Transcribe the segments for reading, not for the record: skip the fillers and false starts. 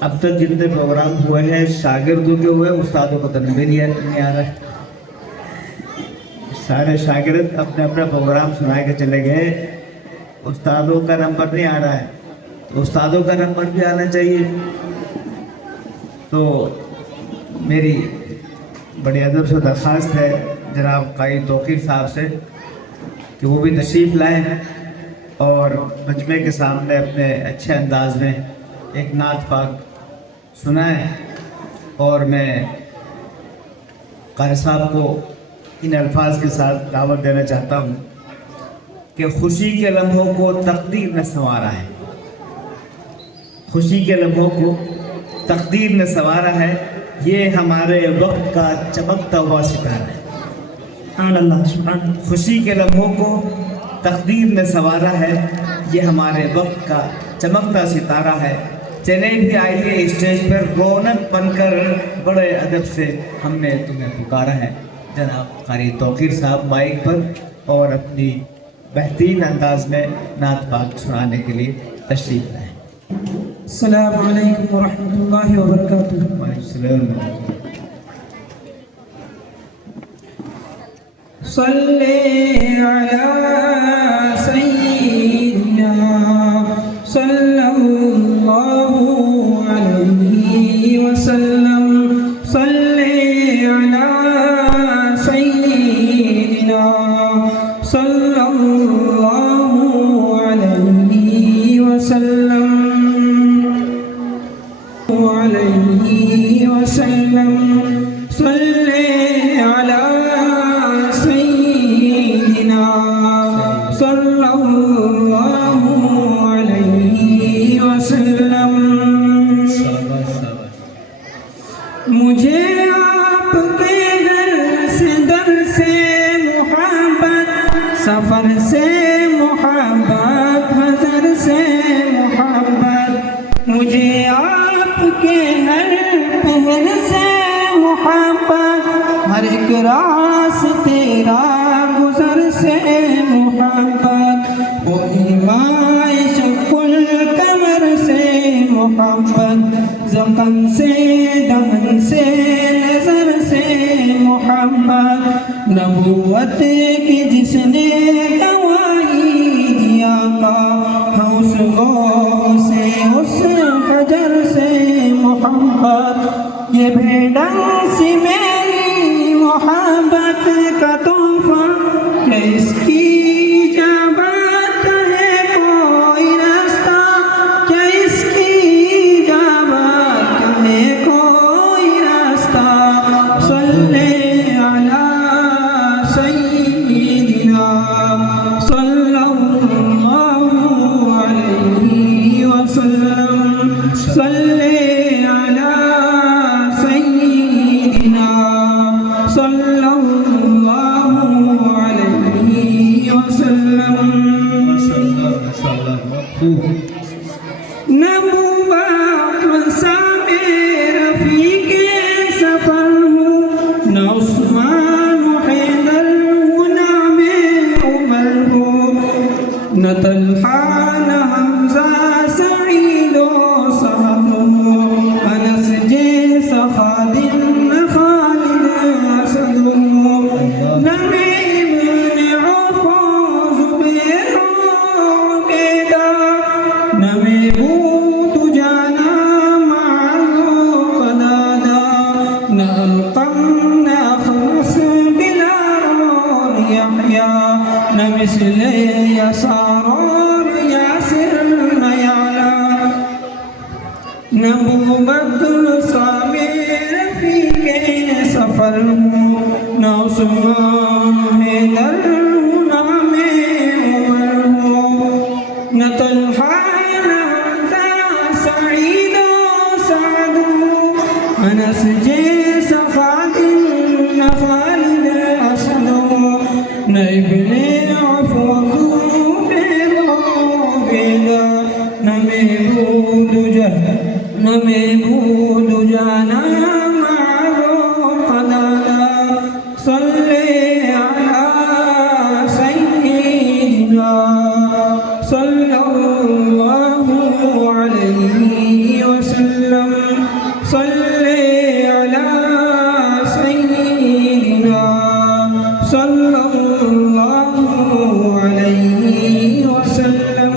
اب تک جتنے پروگرام ہوئے ہیں شاگردوں کے ہوئے، استادوں کو تو نہیں آ رہا ہے۔ سارے شاگرد اپنے اپنا پروگرام سنا کے چلے گئے، استادوں کا نمبر نہیں آ رہا ہے، تو استادوں کا نمبر بھی آنا چاہیے۔ تو میری بڑی ادب سے درخواست ہے جناب قاری توقیر صاحب سے کہ وہ بھی تشریف لائیں اور مجمع کے سامنے اپنے اچھے انداز میں ایک نعت پاک سنائیں، اور میں قاری صاحب کو ان الفاظ کے ساتھ دعوت دینا چاہتا ہوں کہ خوشی کے لمحوں کو تقدیر نے سنوارا ہے، خوشی کے لمحوں کو تقدیر نے سنوارا ہے، یہ ہمارے وقت کا چمکتا ہوا ستارہ ہے۔ سبحان اللہ، سبحان اللہ۔ خوشی کے لمحوں کو تقدیر نے سنوارا ہے، یہ ہمارے وقت کا چمکتا ستارہ ہے، چلے بھی آئیے اسٹیج پر رونق بن کر، بڑے ادب سے ہم نے تمہیں پکارا ہے۔ جناب قاری توقیر صاحب مائک پر اور اپنی بہترین انداز میں نعت پاک سنانے کے لیے تشریف لائیں۔ السلام علیکم ورحمۃ اللہ وبرکاتہ۔ وعلیکم السلام۔ صلی علی سیدنا صلی اللہ علیہ وسلم، صلی علی سیدنا صلی اللہ علیہ وسلم علیہ وسلم، صلی علی سیدنا صلی اللہ علیہ وسلم۔ مجھے آپ کے گھر سے در سے محبت، سفر سے محبت، حضر سے محبت، مجھے آپ کے ہر پہر سے محبت، ہر ایک راس تیرا گزر سے محبت، وہی مائے شق القمر سے محبت، زخم سے دہن سے نظر سے محبت، نبوت کی جس نے گواہی دیا کا اس غور سے اس حجر سے محبت، یہ بھیڑن سی میری محبت کا تحفہ کہ اس کی اجابت ہے کوئی راستہ، کہ اس کی اجابت ہے کوئی راستہ، صلی علی سیدنا صلی اللہ علیہ وسلم، صلی علی سیدنا صلی اللہ علیہ وسلم۔ نبوت مسام رفیق سفر ہوں، نہ عثمان و حیدر ہوں، نام عمر ہوں، نہ طلحہ نہ حمزہ سعید و سعد ہوں، انس جیسا خالد نہ خالد اسد ہوں، نہ ابن عوف و زبیر و عبیدہ، نہ محبوب جانا معاذ و قدادہ، نہ القم نہ اخرس بلال اور یحییٰ، نہ مثل یسار اور یاسر نہ یعلا، نہ ابوبکر صابر رفیق سفر ہوں، نہ عثمان حیدر ہوں، نام عمر ہوں، نہ طلحہ نہ حمزہ سعید و سعد ہوں، انس جیسا خالد نہ خالد اسد ہوں، نہ ابن عوف و زبیر و عبیدہ، نہ محمود نہ محمود جانا معاذ و قدادہ، صلی علی سیدنا صلی اللہ علیہ وسلم۔ وسلم صلی علی سیدنا صلی اللہ علیہ وسلم.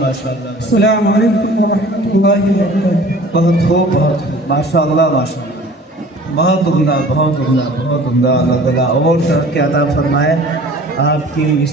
ماشاءاللہ. السلام علیکم ورحمۃ اللہ وبرکاتہ. بہت خوب ماشاء اللہ ماشاء اللہ. بہت عمدہ بہت عمدہ بہت عمدہ. اللہ تعالیٰ اور ترقی عطا فرمائے. آپ کی اس